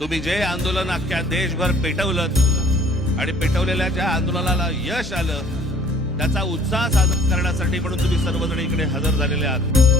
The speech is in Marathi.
तुम्ही जे आंदोलन अख्ख्या देशभर पेटवलं आणि पेटवलेल्या ज्या आंदोलनाला यश आलं त्याचा उत्साह साजरा करण्यासाठी म्हणून तुम्ही सर्वजण इकडे हजर झालेले आहात।